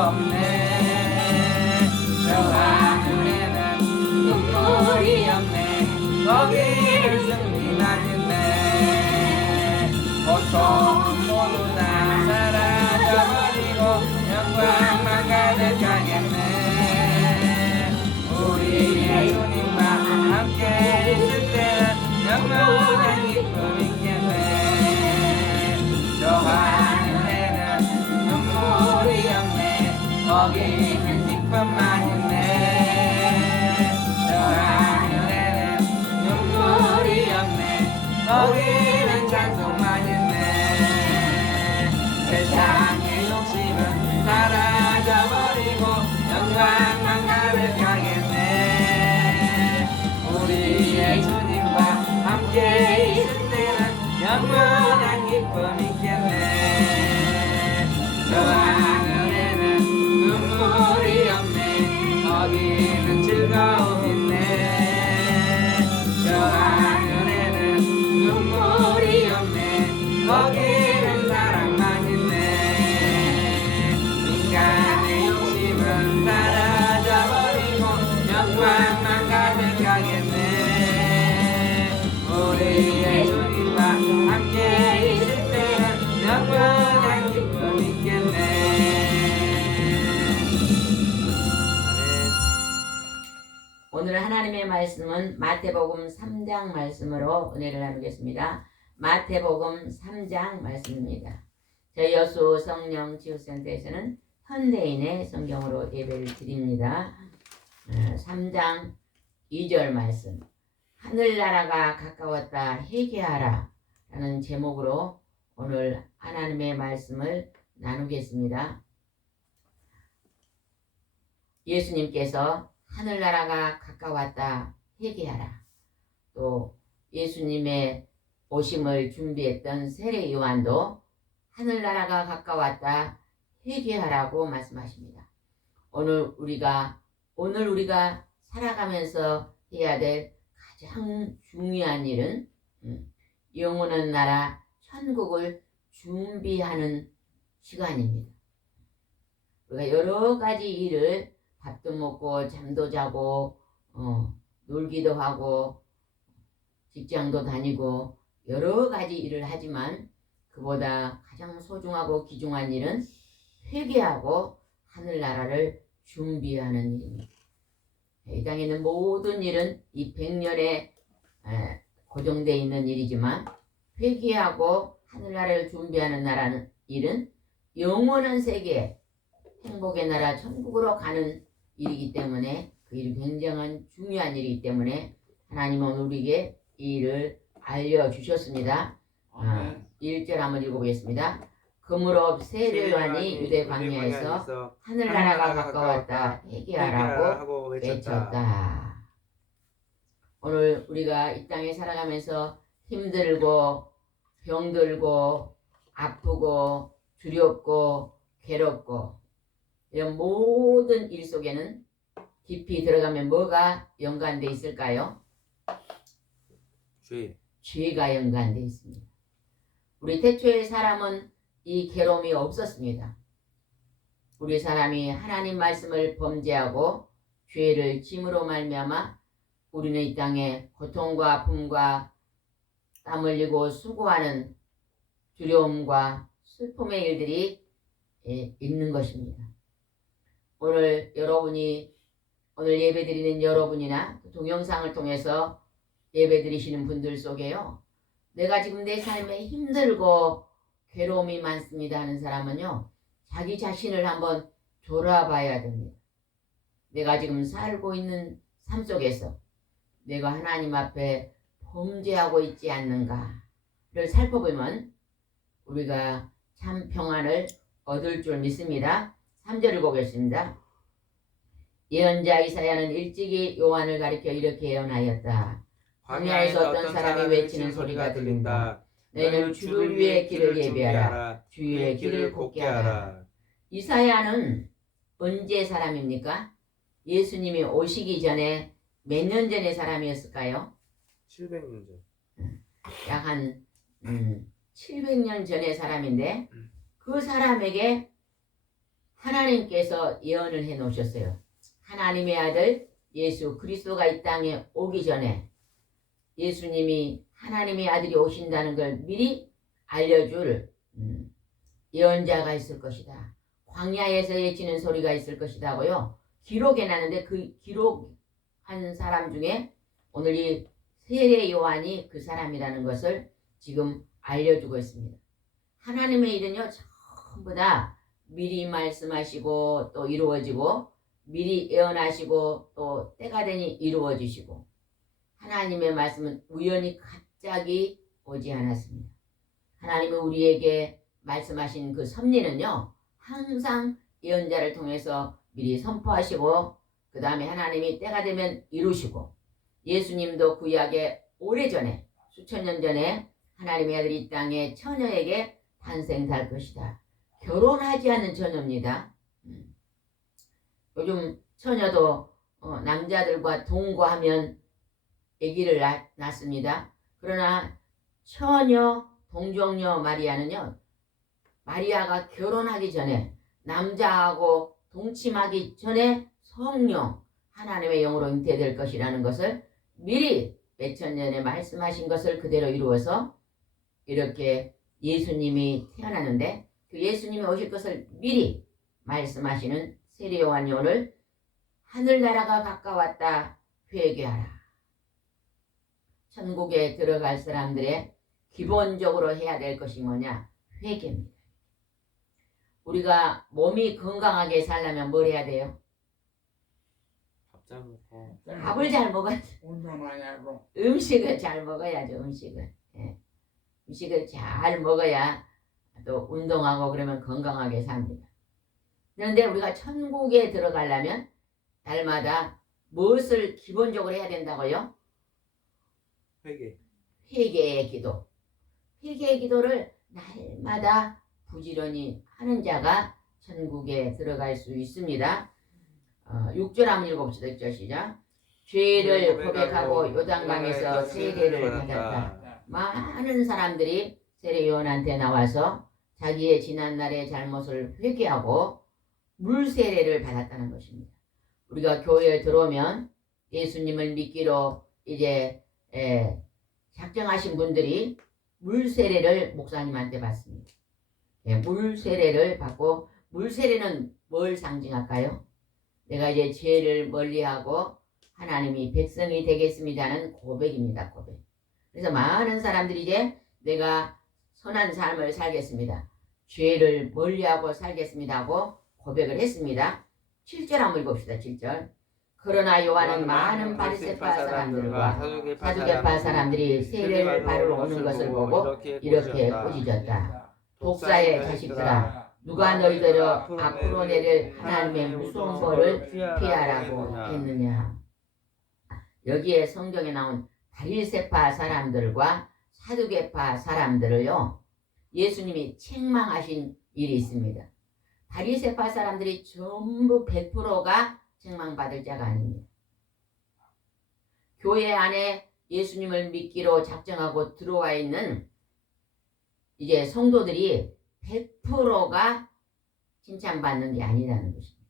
없네. 저 하늘에는 눈물이 없네. 거기는 승리나겠네. 고통은 모두 다 사라져버리고 영광만 가득하겠네. 우리의 주님과 함께 있을 때는 영원한 기쁨이 있겠네. 저 하늘에는 눈물이 없네. 거기는 기쁨만 있네. 저 하늘에는 눈물이 없네. 거기는 찬송만 있네. 세상의 욕심은 사라져버리고 영광만 가득하겠네. 우리의 주님과 함께 있을 때는 영원한 기쁨이 있겠네. 저 하늘에는 눈물이 없네. 거기는 즐거움이 있네. 저 하늘에는 눈물이 없네. 거기는 사랑만 있네. 인간의 욕심은 사라져버리고 영광만 가득하겠네. 우리의 주님과 함께 있을 때는 영원한 기쁨이 있겠네. 오늘 하나님의 말씀은 마태복음 3장 말씀으로 은혜를 나누겠습니다. 마태복음 3장 말씀입니다. 저희 여수 성령 치유센터에서는 현대인의 성경으로 예배를 드립니다. 3장 2절 말씀, 하늘나라가 가까웠다 회개하라 라는 제목으로 오늘 하나님의 말씀을 나누겠습니다. 예수님께서 하늘나라가 가까웠다 회개하라, 또 예수님의 오심을 준비했던 세례 요한도 하늘나라가 가까웠다 회개하라고 말씀하십니다. 오늘 우리가 살아가면서 해야 될 가장 중요한 일은 영원한 나라 천국을 준비하는 시간입니다. 우리가 여러 가지 일을, 밥도 먹고 잠도 자고 놀기도 하고 직장도 다니고 여러 가지 일을 하지만 그보다 가장 소중하고 귀중한 일은 회개하고 하늘나라를 준비하는 일입니다. 이 땅에 있는 모든 일은 이 100년에 고정되어 있는 일이지만 회개하고 하늘나라를 준비하는 나라는 일은 영원한 세계, 행복의 나라 천국으로 가는 일이기 때문에 그 일이 굉장한 중요한 일이기 때문에 하나님은 우리에게 이 일을 알려주셨습니다. 1절 한번 읽어보겠습니다. 그러므로 세례 요한이 유대 광야에서 하늘나라가 가까웠다 회개하라고 외쳤다. 오늘 우리가 이 땅에 살아가면서 힘들고 병들고 아프고 두렵고 괴롭고 이런 모든 일 속에는 깊이 들어가면 뭐가 연관되어 있을까요? 죄가 연관되어 있습니다. 우리 태초의 사람은 이 괴로움이 없었습니다. 우리 사람이 하나님 말씀을 범죄하고 죄를 짐으로 말미암아 우리는 이 땅에 고통과 아픔과 땀 흘리고 수고하는 두려움과 슬픔의 일들이 있는 것입니다. 오늘 예배드리는 여러분이나 동영상을 통해서 예배드리시는 분들 속에요, 내가 지금 내 삶에 힘들고 괴로움이 많습니다 하는 사람은요, 자기 자신을 한번 돌아봐야 됩니다. 내가 지금 살고 있는 삶 속에서 내가 하나님 앞에 범죄하고 있지 않는가를 살펴보면 우리가 참 평안을 얻을 줄 믿습니다. 3절을 보겠습니다. 예언자 이사야는 일찍이 요한을 가리켜 이렇게 예언하였다. 광야에서 어떤 사람이 외치는 소리가 들린다. 너희는 주를 위해 길을 예비하라. 주의 길을 곱게 하라. 이사야는 언제 사람입니까? 예수님이 오시기 전에 몇 년 전의 사람이었을까요? 700년 전. 약 한 700년 전의 사람인데 그 사람에게 하나님께서 예언을 해 놓으셨어요. 하나님의 아들 예수 그리스도가 이 땅에 오기 전에 예수님이 하나님의 아들이 오신다는 걸 미리 알려줄 예언자가 있을 것이다. 광야에서 외치는 소리가 있을 것이다고요. 기록해 놨는데 그 기록한 사람 중에 오늘 이 세례 요한이 그 사람이라는 것을 지금 알려주고 있습니다. 하나님의 일은요 전부 다 미리 말씀하시고 또 이루어지고 미리 예언하시고 또 때가 되니 이루어지시고 하나님의 말씀은 우연히 갑자기 오지 않았습니다. 하나님이 우리에게 말씀하신 그 섭리는요 항상 예언자를 통해서 미리 선포하시고 그 다음에 하나님이 때가 되면 이루시고 예수님도 구약에 오래전에 수천 년 전에 하나님의 아들이 이 땅에 처녀에게 탄생할 것이다. 결혼하지 않은 처녀입니다. 요즘 처녀도 남자들과 동거하면 아기를 낳습니다. 그러나 처녀 동정녀 마리아는요. 마리아가 결혼하기 전에 남자하고 동침하기 전에 성령 하나님의 영으로 잉태될 것이라는 것을 미리 몇천 년에 말씀하신 것을 그대로 이루어서 이렇게 예수님이 태어났는데 그 예수님이 오실 것을 미리 말씀하시는 세례 요한이 오늘 하늘나라가 가까웠다 회개하라. 천국에 들어갈 사람들의 기본적으로 해야 될 것이 뭐냐? 회개입니다. 우리가 몸이 건강하게 살려면 뭘 해야 돼요? 밥잘 먹고 밥을 잘 먹어야 운동하냐고. 음식을 잘 먹어야죠. 음식을. 예. 음식을 잘 먹어야 또 운동하고 그러면 건강하게 삽니다. 그런데 우리가 천국에 들어가려면 날마다 무엇을 기본적으로 해야 된다고요? 회개. 회개의 기도. 회개의 기도를 날마다 부지런히 하는 자가 천국에 들어갈 수 있습니다. 6절 한번 읽어봅시다. 6절 시작. 죄를 고백하고 요단강에서 세례를 받았다. 많은 사람들이 세례 요한한테 나와서 자기의 지난날의 잘못을 회개하고 물세례를 받았다는 것입니다. 우리가 교회에 들어오면 예수님을 믿기로 이제 작정하신 분들이 물세례를 목사님한테 받습니다. 물세례를 받고 물세례는 뭘 상징할까요? 내가 이제 죄를 멀리하고 하나님이 백성이 되겠습니다는 고백입니다. 고백. 그래서 많은 사람들이 이제 내가 선한 삶을 살겠습니다. 죄를 멀리하고 살겠습니다 하고 고백을 했습니다. 7절 한번 읽읍시다. 7절. 그러나 요한은 많은 바리새파 사람들과 사두개파 사람들이 세례를 받으러 오는 것을 보고 이렇게 꾸짖었다. 독사의 자식들아, 누가 너희들을 앞으로 내릴 하나님의 무서운 벌을 피하라고 했느냐. 여기에 성경에 나온 바리새파 사람들과 사두개파 사람들을요 예수님이 책망하신 일이 있습니다. 바리새파 사람들이 전부 100%가 책망받을 자가 아닙니다. 교회 안에 예수님을 믿기로 작정하고 들어와 있는 이제 성도들이 100%가 칭찬받는 게 아니라는 것입니다.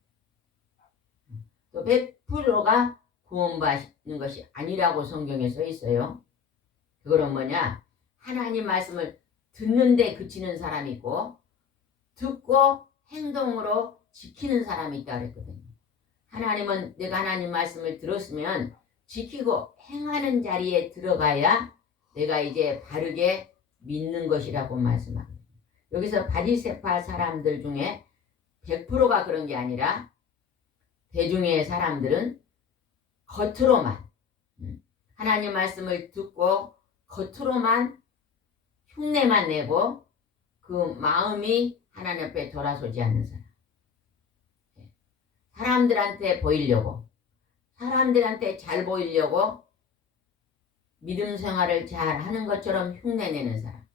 또 100%가 구원받는 것이 아니라고 성경에 써 있어요. 그거는 뭐냐? 하나님 말씀을 듣는데 그치는 사람이 있고 듣고 행동으로 지키는 사람이 있다 그랬거든요. 하나님은 내가 하나님 말씀을 들었으면 지키고 행하는 자리에 들어가야 내가 이제 바르게 믿는 것이라고 말씀합니다. 여기서 바리새파 사람들 중에 100%가 그런 게 아니라 대중의 사람들은 겉으로만 하나님 말씀을 듣고 겉으로만 흉내만 내고 그 마음이 하나님 앞에 돌아서지 않는 사람. 사람들한테 보이려고 사람들한테 잘 보이려고 믿음 생활을 잘 하는 것처럼 흉내내는 사람.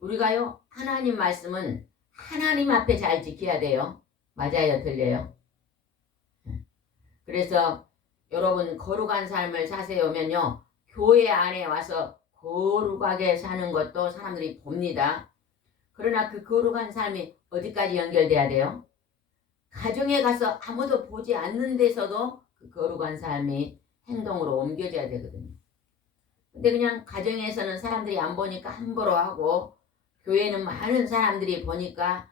우리가요 하나님 말씀은 하나님 앞에 잘 지켜야 돼요. 맞아요? 틀려요? 그래서 여러분 거룩한 삶을 사세요면요 교회 안에 와서 거룩하게 사는 것도 사람들이 봅니다. 그러나 그 거룩한 삶이 어디까지 연결돼야 돼요? 가정에 가서 아무도 보지 않는 데서도 그 거룩한 삶이 행동으로 옮겨져야 되거든요. 근데 그냥 가정에서는 사람들이 안 보니까 함부로 하고 교회는 많은 사람들이 보니까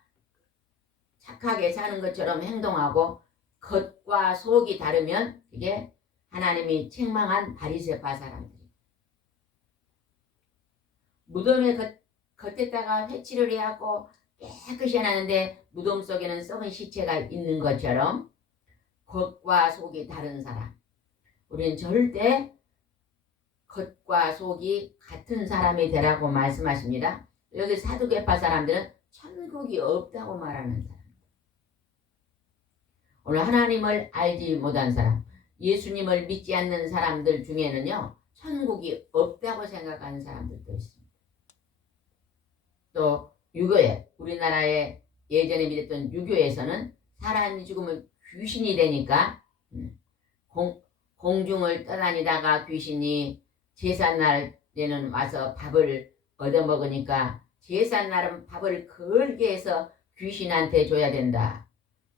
착하게 사는 것처럼 행동하고 겉과 속이 다르면 이게 하나님이 책망한 바리새파 사람들. 무덤에 겉에다가 회치를 해갖고 깨끗이 해놨는데 무덤 속에는 썩은 시체가 있는 것처럼 겉과 속이 다른 사람. 우리는 절대 겉과 속이 같은 사람이 되라고 말씀하십니다. 여기 사두개파 사람들은 천국이 없다고 말하는 사람. 오늘 하나님을 알지 못한 사람, 예수님을 믿지 않는 사람들 중에는요, 천국이 없다고 생각하는 사람들도 있습니다. 또 유교에, 우리나라에 예전에 믿었던 유교에서는 사람이 죽으면 귀신이 되니까 공중을 떠다니다가 귀신이 제삿날에는 와서 밥을 얻어먹으니까 제삿날은 밥을 걸게 해서 귀신한테 줘야 된다.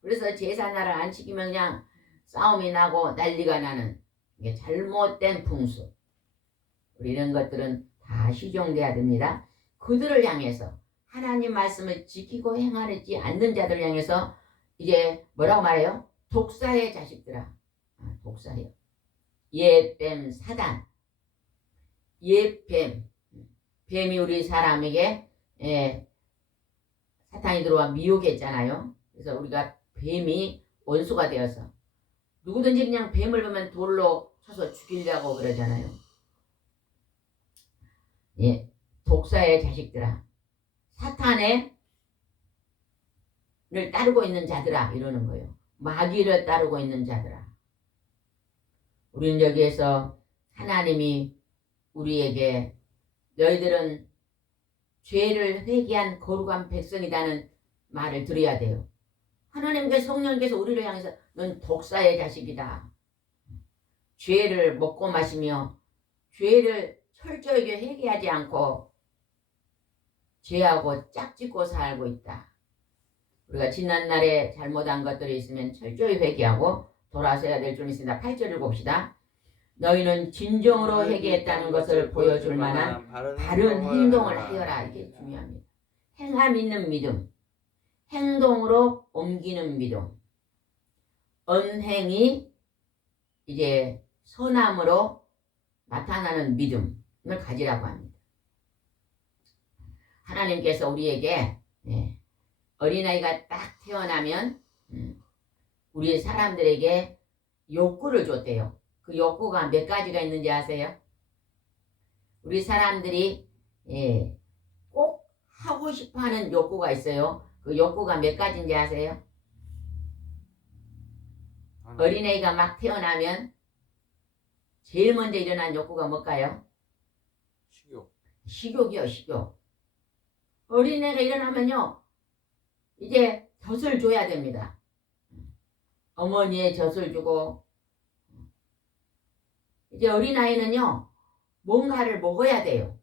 그래서 제삿날을 안 지키면 그냥 싸움이 나고 난리가 나는 이게 잘못된 풍수. 우리 이런 것들은 다 시정돼야 됩니다. 그들을 향해서 하나님 말씀을 지키고 행하지 않는 자들 향해서 이제 뭐라고 말해요? 독사의 자식들아. 독사예요. 예뱀 사단. 예뱀. 뱀이 우리 사람에게 사탄이 들어와 미혹했잖아요. 그래서 우리가 뱀이 원수가 되어서 누구든지 그냥 뱀을 보면 돌로 쳐서 죽이려고 그러잖아요. 예, 독사의 자식들아. 사탄을 따르고 있는 자들아 이러는 거예요. 마귀를 따르고 있는 자들아. 우리는 여기에서 하나님이 우리에게 너희들은 죄를 회개한 거룩한 백성이라는 말을 들어야 돼요. 하나님께서 성령께서 우리를 향해서 넌 독사의 자식이다. 죄를 먹고 마시며 죄를 철저하게 회개하지 않고 죄하고 짝짓고 살고 있다. 우리가 지난날에 잘못한 것들이 있으면 철저히 회개하고 돌아서야 될 줄 믿습니다. 8절을 봅시다. 너희는 진정으로 회개했다는 것을 보여줄 만한 바른 행동을 하여라. 이게 중요합니다. 행함 있는 믿음, 행동으로 옮기는 믿음, 언행이 이제 선함으로 나타나는 믿음을 가지라고 합니다. 하나님께서 우리에게 어린아이가 딱 태어나면 우리 사람들에게 욕구를 줬대요. 그 욕구가 몇 가지가 있는지 아세요? 우리 사람들이 꼭 하고 싶어하는 욕구가 있어요. 그 욕구가 몇 가지인지 아세요? 어린아이가 막 태어나면 제일 먼저 일어난 욕구가 뭘까요? 식욕. 식욕이요, 식욕. 어린애가 일어나면요, 이제 젖을 줘야 됩니다. 어머니의 젖을 주고, 이제 어린아이는요, 뭔가를 먹어야 돼요.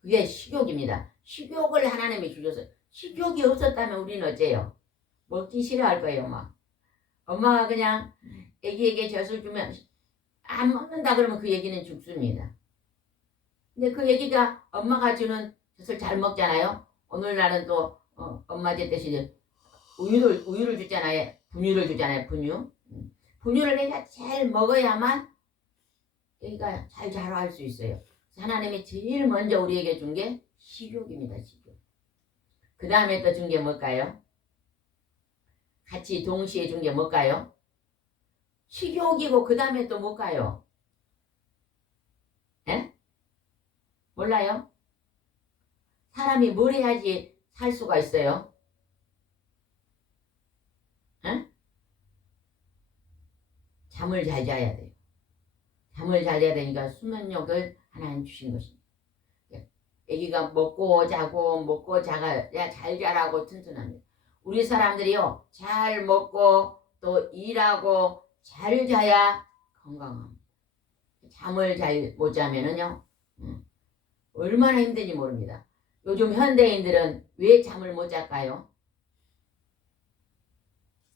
그게 식욕입니다. 식욕을 하나님이 주셔서, 식욕이 없었다면 우리는 어째요? 먹기 싫어할 거예요, 막. 엄마가 그냥 애기에게 젖을 주면 안 먹는다 그러면 그 애기는 죽습니다. 근데 그 애기가 엄마가 주는 젖을 잘 먹잖아요. 오늘날은 또 엄마 젖 대신 우유를 주잖아요. 분유를 주잖아요. 분유를 애가 잘 먹어야만 애기가 잘 자랄 수 있어요. 하나님이 제일 먼저 우리에게 준 게 식욕입니다. 식욕. 그 다음에 또 준 게 뭘까요? 같이 동시에 준 게 뭘까요? 식욕이고 그 다음에 또 뭘까요? 에? 몰라요? 사람이 뭘 해야지 살 수가 있어요? 에? 잠을 잘 자야 돼요. 잠을 잘 자야 되니까 수면력을 하나님 주신 것입니다. 애기가 먹고 자가야 잘 자라고 튼튼합니다. 우리 사람들이요, 잘 먹고 또 일하고 잘 자야 건강합니다. 잠을 잘 못 자면은요, 얼마나 힘든지 모릅니다. 요즘 현대인들은 왜 잠을 못 잘까요?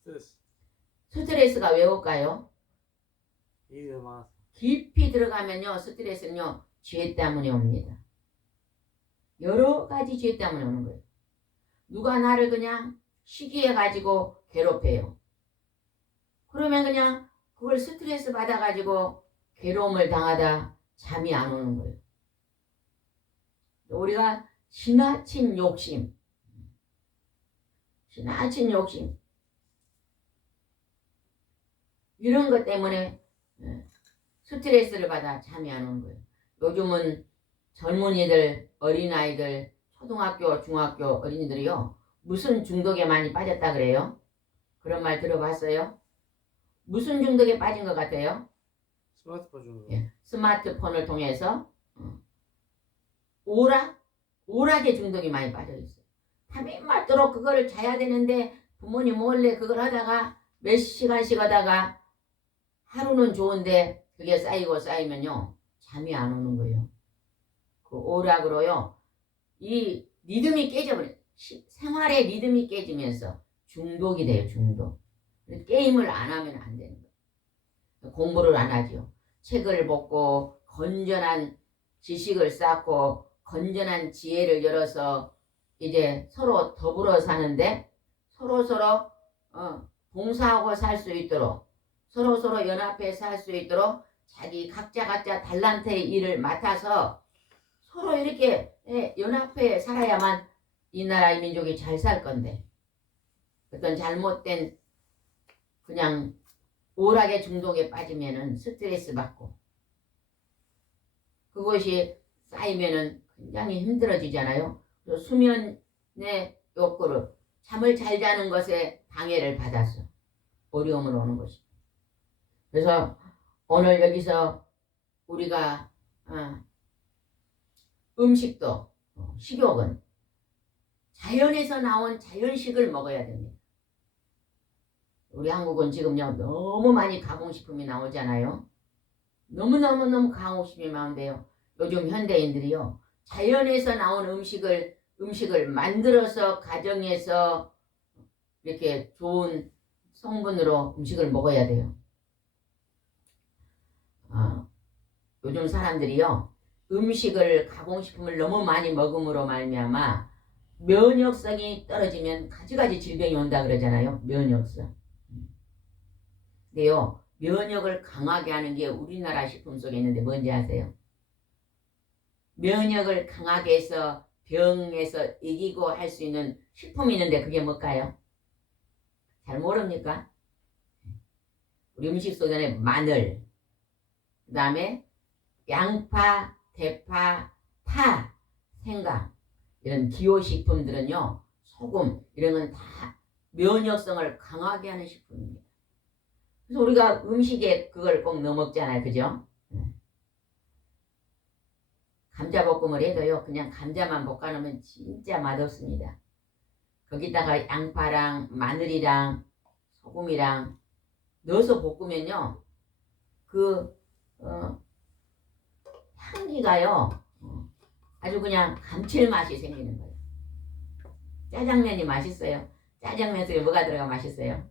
스트레스. 스트레스가 왜 올까요? 일이 많아서. 깊이 들어가면요, 스트레스는요, 죄 때문에 옵니다. 여러 가지 죄 때문에 오는 거예요. 누가 나를 그냥 시기해가지고 괴롭혀요. 그러면 그냥 그걸 스트레스 받아가지고 괴로움을 당하다 잠이 안 오는 거예요. 우리가 지나친 욕심, 이런 것 때문에 스트레스를 받아 잠이 안 오는 거예요. 요즘은 젊은이들, 어린아이들, 초등학교, 중학교 어린이들이요. 무슨 중독에 많이 빠졌다 그래요? 그런 말 들어봤어요? 무슨 중독에 빠진 것 같아요? 스마트폰 중독. 예, 스마트폰을 통해서 오락의 중독이 많이 빠져 있어요. 밤이 맞도록 그거를 자야 되는데 부모님 몰래 그걸 하다가 몇 시간씩 하다가 하루는 좋은데 그게 쌓이면요 잠이 안 오는 거예요. 그 오락으로요 이 리듬이 깨져버려요. 생활의 리듬이 깨지면서 중독이 돼요. 중독. 게임을 안 하면 안 되는 거예요. 공부를 안 하죠. 책을 읽고 건전한 지식을 쌓고 건전한 지혜를 열어서 이제 서로 더불어 사는데 서로 봉사하고 살 수 있도록 서로 연합해 살 수 있도록 자기 각자 달란트의 일을 맡아서 서로 이렇게 연합해 살아야만 이 나라의 민족이 잘 살 건데 어떤 잘못된 그냥 오락의 중독에 빠지면은 스트레스 받고 그것이 쌓이면은 굉장히 힘들어지잖아요. 수면의 욕구를 잠을 잘 자는 것에 방해를 받았어. 어려움을 오는 것이. 그래서 오늘 여기서 우리가 음식도 식욕은 자연에서 나온 자연식을 먹어야 됩니다. 우리 한국은 지금요 너무 많이 가공식품이 나오잖아요. 너무 가공식품이 나온대요. 요즘 현대인들이요 자연에서 나온 음식을 만들어서 가정에서 이렇게 좋은 성분으로 음식을 먹어야 돼요. 요즘 사람들이요 음식을 가공식품을 너무 많이 먹음으로 말미암아 면역성이 떨어지면 가지가지 질병이 온다 그러잖아요. 면역성. 근데요 면역을 강하게 하는 게 우리나라 식품 속에 있는데 뭔지 아세요? 면역을 강하게 해서 병에서 이기고 할 수 있는 식품이 있는데 그게 뭘까요? 잘 모릅니까? 우리 음식 속에는 마늘, 그 다음에 양파, 대파, 파, 생강 이런 기호식품들은요 소금 이런 건 다 면역성을 강하게 하는 식품입니다. 그래서 우리가 음식에 그걸 꼭 넣어 먹잖아요. 그죠? 감자볶음을 해도요 그냥 감자만 볶아놓으면 진짜 맛없습니다. 거기다가 양파랑 마늘이랑 소금이랑 넣어서 볶으면요 그 향기가요 아주 그냥 감칠맛이 생기는 거예요. 짜장면이 맛있어요. 짜장면 속에 뭐가 들어가 맛있어요?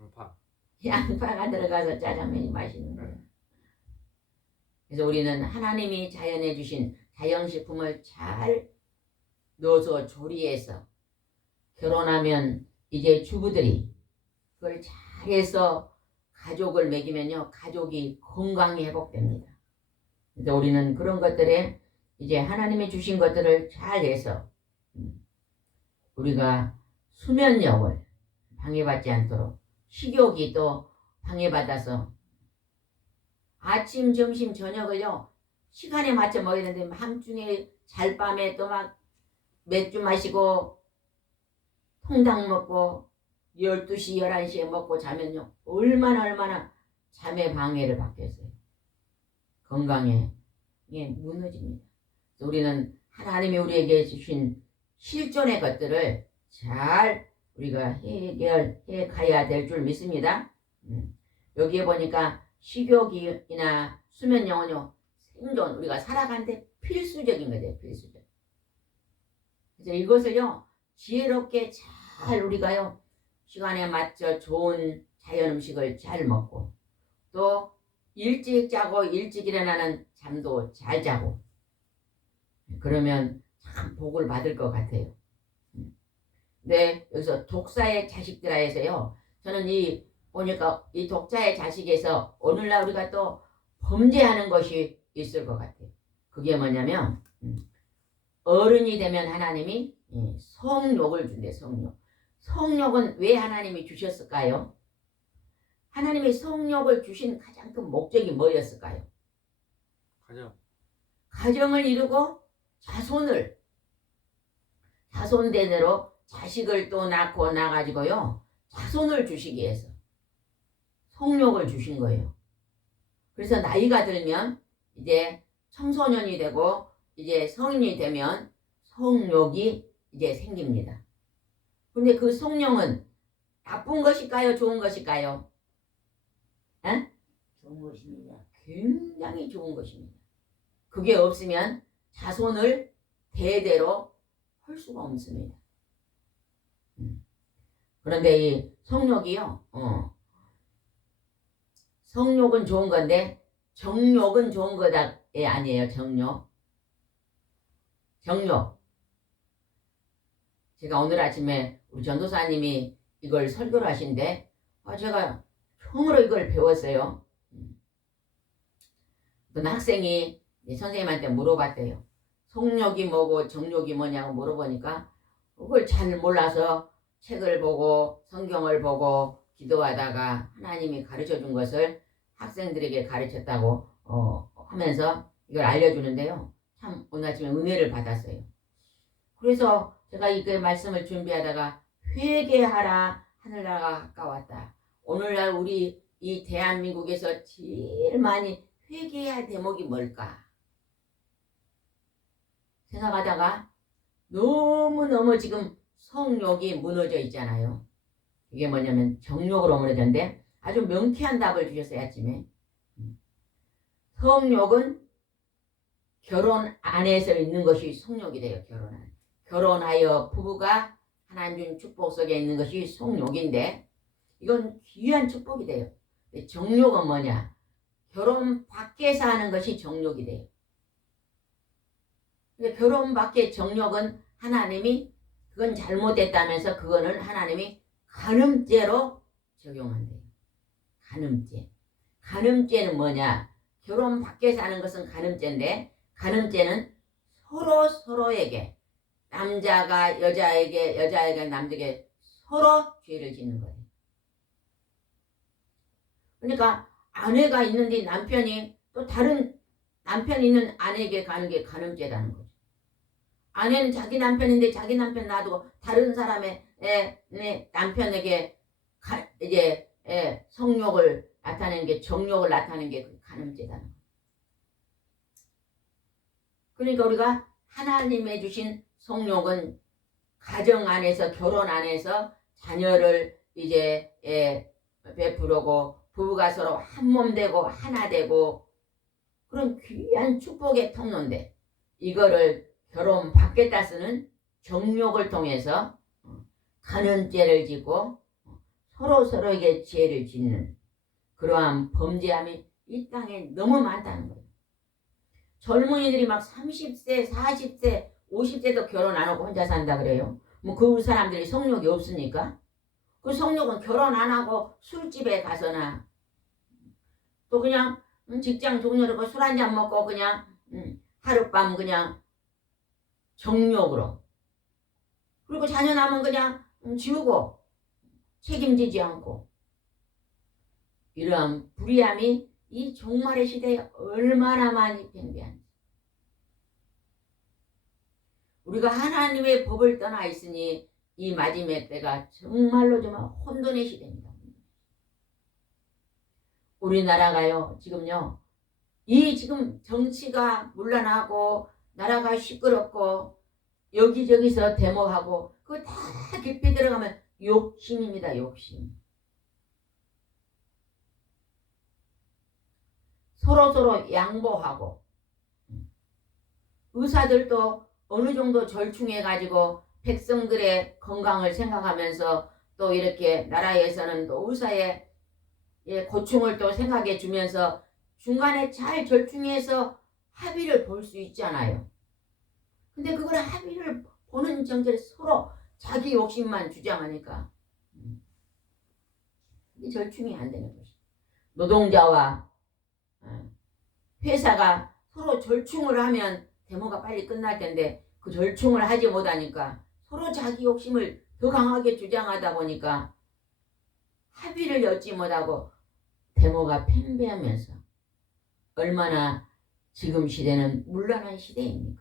양파. 양파가 들어가서 짜장면이 맛있는 거예요. 그래서 우리는 하나님이 자연해 주신 자연식품을 잘 넣어서 조리해서 결혼하면 이제 주부들이 그걸 잘해서 가족을 먹이면요 가족이 건강이 회복됩니다. 그래서 우리는 그런 것들에 이제 하나님이 주신 것들을 잘 해서 우리가 수면력을 방해받지 않도록 식욕이 또 방해받아서 아침, 점심, 저녁을요 시간에 맞춰 먹어야 되는데 함중에 잘밤에 또 막 맥주 마시고 통닭 먹고 12시, 11시에 먹고 자면요 얼마나 잠의 방해를 받겠어요. 건강에 무너집니다. 우리는 하나님이 우리에게 주신 실존의 것들을 잘 우리가 해결해 가야 될 줄 믿습니다. 여기에 보니까 식욕이나 수면영은요 생존 우리가 살아가는데 필수적인 거죠. 필수적. 그래서 이것을요 지혜롭게 잘 우리가요 시간에 맞춰 좋은 자연 음식을 잘 먹고 또 일찍 자고 일찍 일어나는 잠도 잘 자고 그러면 참 복을 받을 것 같아요. 네, 여기서 독사의 자식들아 해서요. 저는 이 보니까 이 독자의 자식에서 오늘날 우리가 또 범죄하는 것이 있을 것 같아요. 그게 뭐냐면 어른이 되면 하나님이 성욕을 준대. 성욕. 성욕은 왜 하나님이 주셨을까요? 하나님이 성욕을 주신 가장 큰 목적이 뭐였을까요? 가정. 가정을 이루고 자손대대로 자식을 또 낳고 나가지고요. 자손을 주시기 위해서 성욕을 주신 거예요. 그래서 나이가 들면 이제 청소년이 되고 이제 성인이 되면 성욕이 이제 생깁니다. 근데 그 성욕은 나쁜 것일까요? 좋은 것일까요? 에? 좋은 것입니다. 굉장히 좋은 것입니다. 그게 없으면 자손을 대대로 할 수가 없습니다. 그런데 이 성욕이요. 성욕은 좋은 건데 정욕은 좋은 거다 아니에요. 정욕. 제가 오늘 아침에 우리 전도사님이 이걸 설교를 하신데 제가 처음으로 이걸 배웠어요. 어떤 학생이 선생님한테 물어봤대요. 성욕이 뭐고 정욕이 뭐냐고 물어보니까 그걸 잘 몰라서 책을 보고 성경을 보고 기도하다가 하나님이 가르쳐 준 것을 학생들에게 가르쳤다고 하면서 이걸 알려주는데요. 참 오늘 아침에 은혜를 받았어요. 그래서 제가 이그 말씀을 준비하다가 회개하라 하늘나라가 가까웠다. 오늘날 우리 이 대한민국에서 제일 많이 회개해야 할 대목이 뭘까 생각하다가 너무너무 지금 성욕이 무너져 있잖아요. 이게 뭐냐면 정욕으로 무너졌는데 아주 명쾌한 답을 주셨어요. 아침에. 성욕은 결혼 안에서 있는 것이 성욕이 돼요. 결혼하여 부부가 하나님 준 축복 속에 있는 것이 성욕인데 이건 귀한 축복이 돼요. 정욕은 뭐냐? 결혼 밖에서 하는 것이 정욕이 돼요. 결혼 밖의 정욕은 하나님이 그건 잘못됐다면서 그거는 하나님이 간음죄로 적용한대요. 간음죄는 뭐냐? 결혼 밖에서 하는 것은 간음죄인데 간음죄는 서로에게 남자가 여자에게 여자애가 남자에게 서로 죄를 짓는 거예요. 그러니까 아내가 있는데 남편이 또 다른 남편 있는 아내에게 가는 게 간음죄라는 거죠. 아내는 자기 남편인데 자기 남편 놔두고 다른 사람의 남편에게 성욕을 나타내는 게 정욕을 나타내는 게 그 간음죄라는 거예요. 그러니까 우리가 하나님의 주신 성욕은 가정 안에서 결혼 안에서 자녀를 이제 베푸려고 부부가 서로 한 몸 되고 하나 되고 그런 귀한 축복의 통로인데 이거를 결혼 밖에다 쓰는 정욕을 통해서 간음죄를 짓고 서로에게 죄를 짓는 그러한 범죄함이 이 땅에 너무 많다는 거예요. 젊은이들이 막 30세, 40세, 50세도 결혼 안 하고 혼자 산다 그래요. 뭐 그 사람들이 성욕이 없으니까 그 성욕은 결혼 안 하고 술집에 가서나 또 그냥 직장 동료들과 술 한잔 먹고 그냥 하룻밤 그냥 정욕으로 그리고 자녀 남은 그냥 지우고 책임지지 않고 이러한 불의함이 이 종말의 시대에 얼마나 많이 팽배한지 우리가 하나님의 법을 떠나 있으니 이 마지막 때가 정말로 정말 혼돈의 시대입니다. 우리나라가요 지금요 이 지금 정치가 문란하고 나라가 시끄럽고 여기저기서 데모하고 그거 다 깊이 들어가면 욕심입니다. 욕심. 서로 양보하고 의사들도 어느 정도 절충해 가지고 백성들의 건강을 생각하면서 또 이렇게 나라에서는 또 의사의 고충을 또 생각해 주면서 중간에 잘 절충해서 합의를 볼 수 있잖아요. 근데 그걸 합의를 보는 정도로 서로 자기 욕심만 주장하니까 이게 절충이 안 되는 것이. 노동자와 회사가 서로 절충을 하면 데모가 빨리 끝날 텐데 그 절충을 하지 못하니까 서로 자기 욕심을 더 강하게 주장하다 보니까 합의를 엿지 못하고 데모가 팽배하면서 얼마나 지금 시대는 문란한 시대입니까?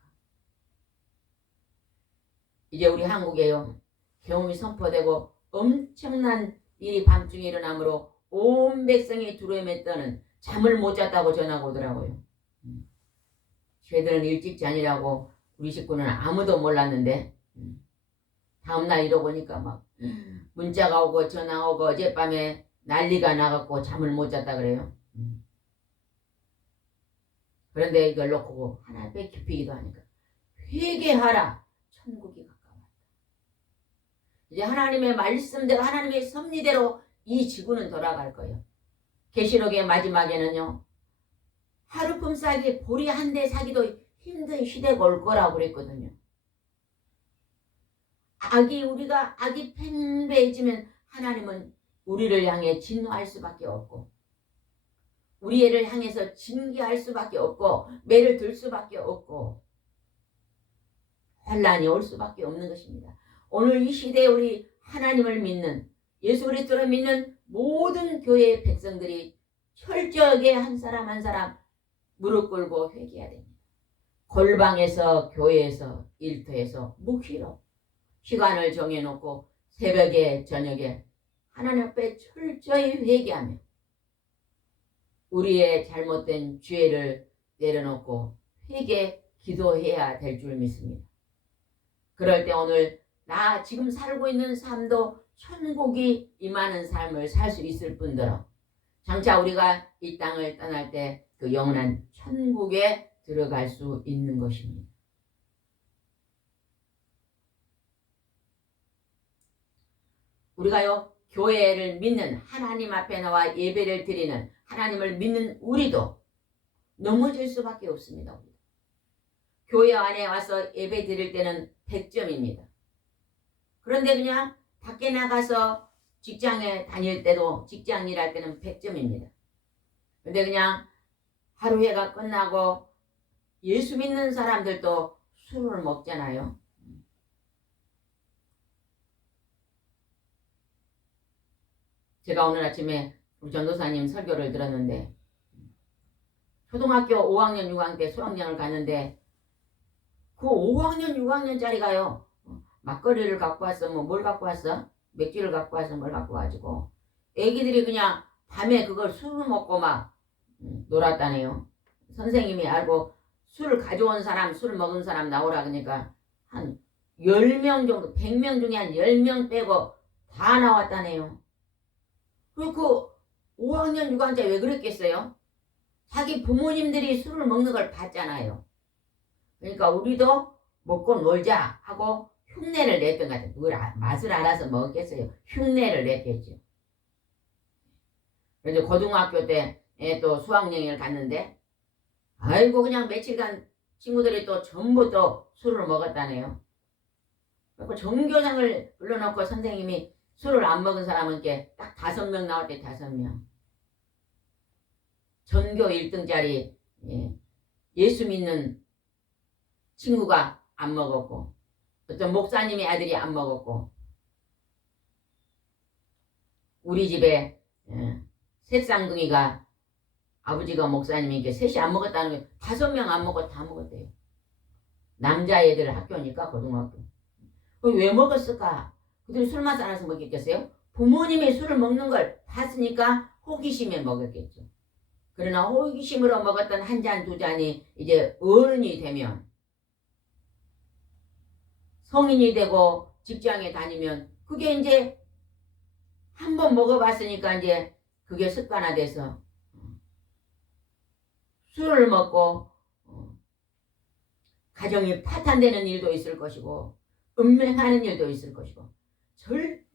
이제 우리 한국에요. 계엄이 선포되고 엄청난 일이 밤중에 일어나므로 온 백성이 두려움에 떠는 잠을 못 잤다고 전화가 오더라고요. 쟤들은 일찍 자니라고 우리 식구는 아무도 몰랐는데 다음날 잃어보니까 막 문자가 오고 전화 오고 어젯밤에 난리가 나갖고 잠을 못 잤다 그래요. 그런데 이걸 놓고 하나님께 깊이기도 하니까 회개하라. 천국이 가까웠다. 이제 하나님의 말씀대로 하나님의 섭리대로 이 지구는 돌아갈 거예요. 계시록의 마지막에는요. 하루품 싸기 보리 한 대 사기도 힘든 시대가 올 거라고 그랬거든요. 우리가 악이 팽배해지면 하나님은 우리를 향해 진노할 수밖에 없고 우리 애를 향해서 징계할 수밖에 없고 매를 들 수밖에 없고 환란이 올 수밖에 없는 것입니다. 오늘 이 시대에 우리 하나님을 믿는 예수 그리스도를 믿는 모든 교회의 백성들이 철저하게 한 사람 한 사람 무릎 꿇고 회개해야 됩니다. 골방에서 교회에서 일터에서 묵시로 시간을 정해놓고 새벽에 저녁에 하나님 앞에 철저히 회개하며 우리의 잘못된 죄를 내려놓고 회개 기도해야 될 줄 믿습니다. 그럴 때 오늘 나 지금 살고 있는 삶도 천국이 임하는 삶을 살 수 있을 뿐더러 장차 우리가 이 땅을 떠날 때 그 영원한 천국에 들어갈 수 있는 것입니다. 우리가요 교회를 믿는 하나님 앞에 나와 예배를 드리는 하나님을 믿는 우리도 넘어질 수밖에 없습니다. 교회 안에 와서 예배 드릴 때는 100점입니다. 그런데 그냥 밖에 나가서 직장에 다닐 때도 직장 일할 때는 100점입니다. 근데 그냥 하루회가 끝나고 예수 믿는 사람들도 술을 먹잖아요. 제가 오늘 아침에 우리 전도사님 설교를 들었는데 초등학교 5학년 6학년 때 수학여행을 갔는데 그 5학년 6학년짜리가요 막걸리를 갖고 왔어 뭘 갖고 왔어? 맥주를 갖고 와서 뭘 갖고 와가지고 애기들이 그냥 밤에 그걸 술을 먹고 막 놀았다네요. 선생님이 알고 술을 가져온 사람 술 먹은 사람 나오라 그러니까 한 10명 정도 100명 중에 한 10명 빼고 다 나왔다네요. 그리고 그 5학년 6학년짜리 왜 그랬겠어요? 자기 부모님들이 술을 먹는 걸 봤잖아요. 그러니까 우리도 먹고 놀자 하고 흉내를 냈던 것 같아요. 그걸 맛을 알아서 먹었겠어요. 흉내를 냈겠죠. 그래서 고등학교 때 또 수학여행을 갔는데 아이고 그냥 며칠간 친구들이 또 전부 또 술을 먹었다네요. 그리고 전교장을 불러놓고 선생님이 술을 안 먹은 사람한테 딱 5명 나올 때 5명. 전교 1등짜리 예수 믿는 친구가 안 먹었고 어떤 목사님의 아들이 안 먹었고 우리 집에 셋 쌍둥이가 아버지가 목사님이니까 셋이 안 먹었다는 게 5명 안 먹고 다 먹었대요. 남자애들 학교니까 고등학교. 왜 먹었을까? 그들이 술맛 알아서 먹겠겠어요? 부모님이 술을 먹는 걸 봤으니까 호기심에 먹었겠죠. 그러나 호기심으로 먹었던 한 잔, 두 잔이 이제 어른이 되면 성인이 되고 직장에 다니면 그게 이제 한번 먹어봤으니까 이제 그게 습관화돼서 술을 먹고 가정이 파탄되는 일도 있을 것이고 음행하는 일도 있을 것이고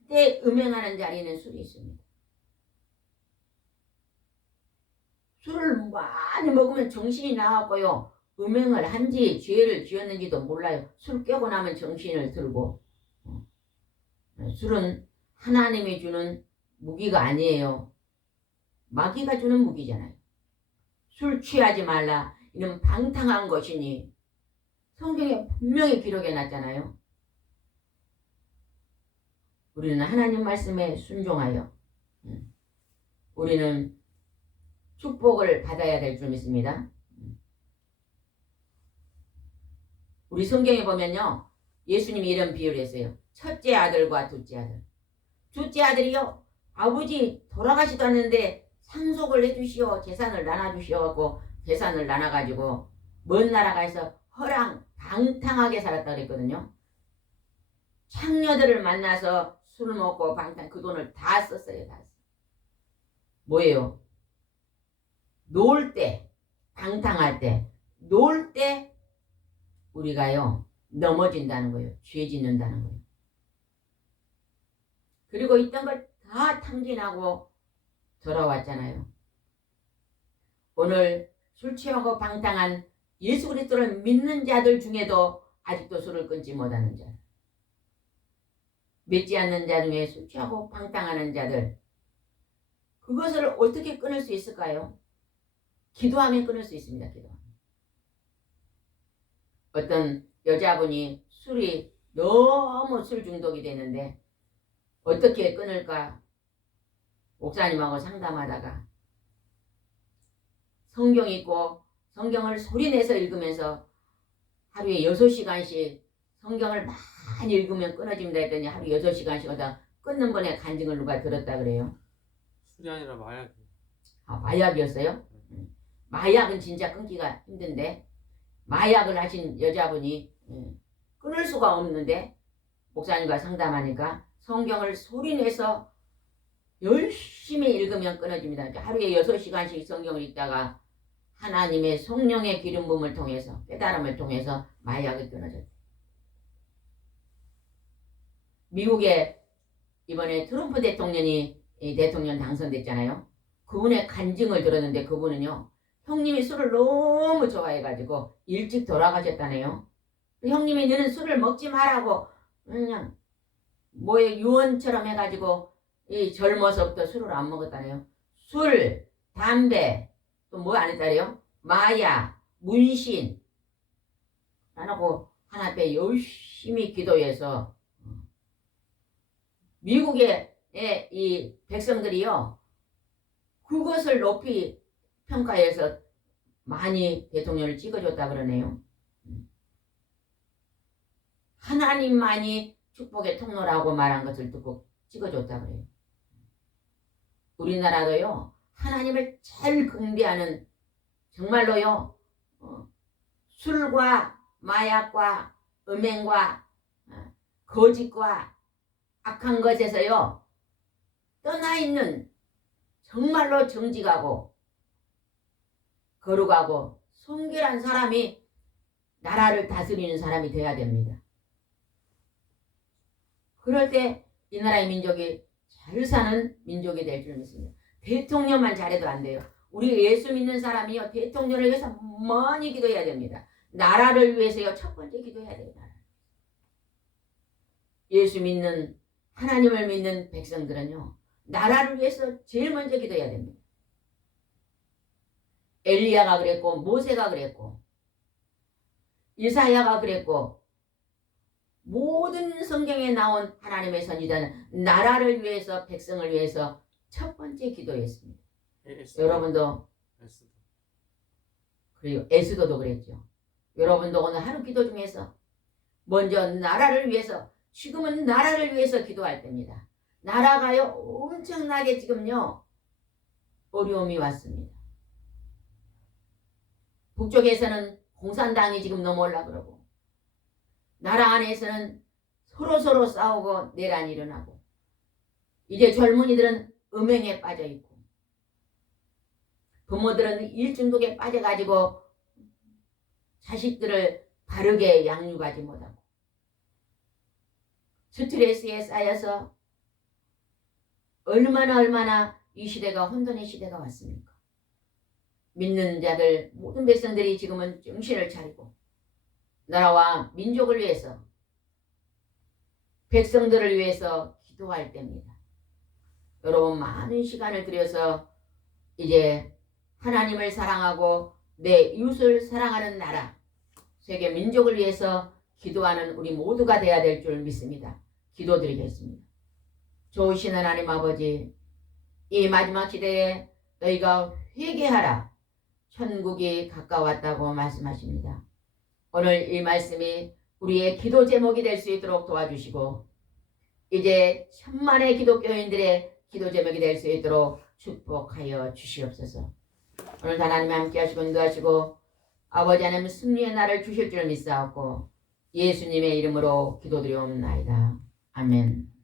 이때 음행하는 자리는 술이 있습니다. 술을 많이 먹으면 정신이 나갔고요. 음행을 한지 죄를 지었는지도 몰라요. 술 깨고 나면 정신을 들고. 술은 하나님이 주는 무기가 아니에요. 마귀가 주는 무기잖아요. 술 취하지 말라. 이는 방탕한 것이니. 성경에 분명히 기록해 놨잖아요. 우리는 하나님 말씀에 순종하여 우리는 축복을 받아야 될 줄 믿습니다. 우리 성경에 보면요. 예수님이 이런 비유를 했어요. 첫째 아들과 둘째 아들. 둘째 아들이요. 아버지 돌아가시도 않는데 상속을 해주시오. 재산을 나눠주시오. 재산을 나눠가지고 먼 나라 가서 허랑 방탕하게 살았다 그랬거든요. 창녀들을 만나서 술 먹고 방탕 그 돈을 다 썼어요. 다. 뭐예요? 놀 때, 방탕할 때, 놀 때 우리가요 넘어진다는 거예요. 죄 짓는다는 거예요. 그리고 있던 걸 다 탕진하고 돌아왔잖아요. 오늘 술 취하고 방탕한 예수 그리스도를 믿는 자들 중에도 아직도 술을 끊지 못하는 자, 믿지 않는 자 중에 술 취하고 방탕하는 자들, 그것을 어떻게 끊을 수 있을까요? 기도하면 끊을 수 있습니다. 기도하면. 어떤 여자분이 술이 너무 술 중독이 되는데 어떻게 끊을까 목사님하고 상담하다가 성경 읽고 성경을 소리내서 읽으면서 하루에 6시간씩 성경을 많이 읽으면 끊어진다 했더니 하루 6시간씩 하다 끊는 번에 간증을 누가 들었다 그래요. 술이 아니라 마약. 아, 마약이었어요? 마약은 진짜 끊기가 힘든데 마약을 하신 여자분이 끊을 수가 없는데 목사님과 상담하니까 성경을 소리내서 열심히 읽으면 끊어집니다. 그러니까 하루에 6시간씩 성경을 읽다가 하나님의 성령의 기름 부음을 통해서 깨달음을 통해서 마약이 끊어졌대요. 미국에 이번에 트럼프 대통령이 대통령 당선됐잖아요. 그분의 간증을 들었는데 그분은요. 형님이 술을 너무 좋아해가지고 일찍 돌아가셨다네요. 형님이 너는 술을 먹지 말라고 그냥 뭐에 유언처럼 해가지고 이 젊어서부터 술을 안 먹었다네요. 술, 담배, 또 뭐 안 했다래요? 마약, 문신 안 하고 하나 앞에 열심히 기도해서 미국의 이 백성들이요. 그것을 높이 평가해서 많이 대통령을 찍어줬다 그러네요. 하나님만이 축복의 통로라고 말한 것을 듣고 찍어줬다 그래요. 우리나라도요. 하나님을 제일 긍대하는 정말로요. 술과 마약과 음행과 거짓과 악한 것에서요. 떠나 있는 정말로 정직하고 거룩하고 성결한 사람이 나라를 다스리는 사람이 돼야 됩니다. 그럴 때 이 나라의 민족이 잘 사는 민족이 될 줄 믿습니다. 대통령만 잘해도 안 돼요. 우리 예수 믿는 사람이요. 대통령을 위해서 많이 기도해야 됩니다. 나라를 위해서요. 첫 번째 기도해야 돼요. 예수 믿는 하나님을 믿는 백성들은요. 나라를 위해서 제일 먼저 기도해야 됩니다. 엘리야가 그랬고 모세가 그랬고 이사야가 그랬고 모든 성경에 나온 하나님의 선지자는 나라를 위해서 백성을 위해서 첫 번째 기도했습니다. 여러분도 그리고 에스더도 그랬죠. 여러분도 오늘 하루 기도 중에서 먼저 나라를 위해서 지금은 나라를 위해서 기도할 때입니다. 나라가요 엄청나게 지금요 어려움이 왔습니다. 북쪽에서는 공산당이 지금 넘어올라 그러고 나라 안에서는 서로 싸우고 내란이 일어나고 이제 젊은이들은 음행에 빠져있고 부모들은 일중독에 빠져가지고 자식들을 바르게 양육하지 못하고 스트레스에 쌓여서 얼마나 이 시대가 혼돈의 시대가 왔습니까? 믿는 자들 모든 백성들이 지금은 정신을 차리고 나라와 민족을 위해서 백성들을 위해서 기도할 때입니다. 여러분 많은 시간을 들여서 이제 하나님을 사랑하고 내 이웃을 사랑하는 나라 세계 민족을 위해서 기도하는 우리 모두가 되어야 될 줄 믿습니다. 기도드리겠습니다. 좋으신 하나님 아버지, 이 마지막 시대에 너희가 회개하라. 천국이 가까웠다고 말씀하십니다. 오늘 이 말씀이 우리의 기도 제목이 될 수 있도록 도와주시고 이제 천만의 기독교인들의 기도 제목이 될 수 있도록 축복하여 주시옵소서. 오늘 하나님 함께 하시고 인도하시고 아버지 하나님 승리의 날을 주실 줄 믿사옵고 예수님의 이름으로 기도드리옵나이다. 아멘.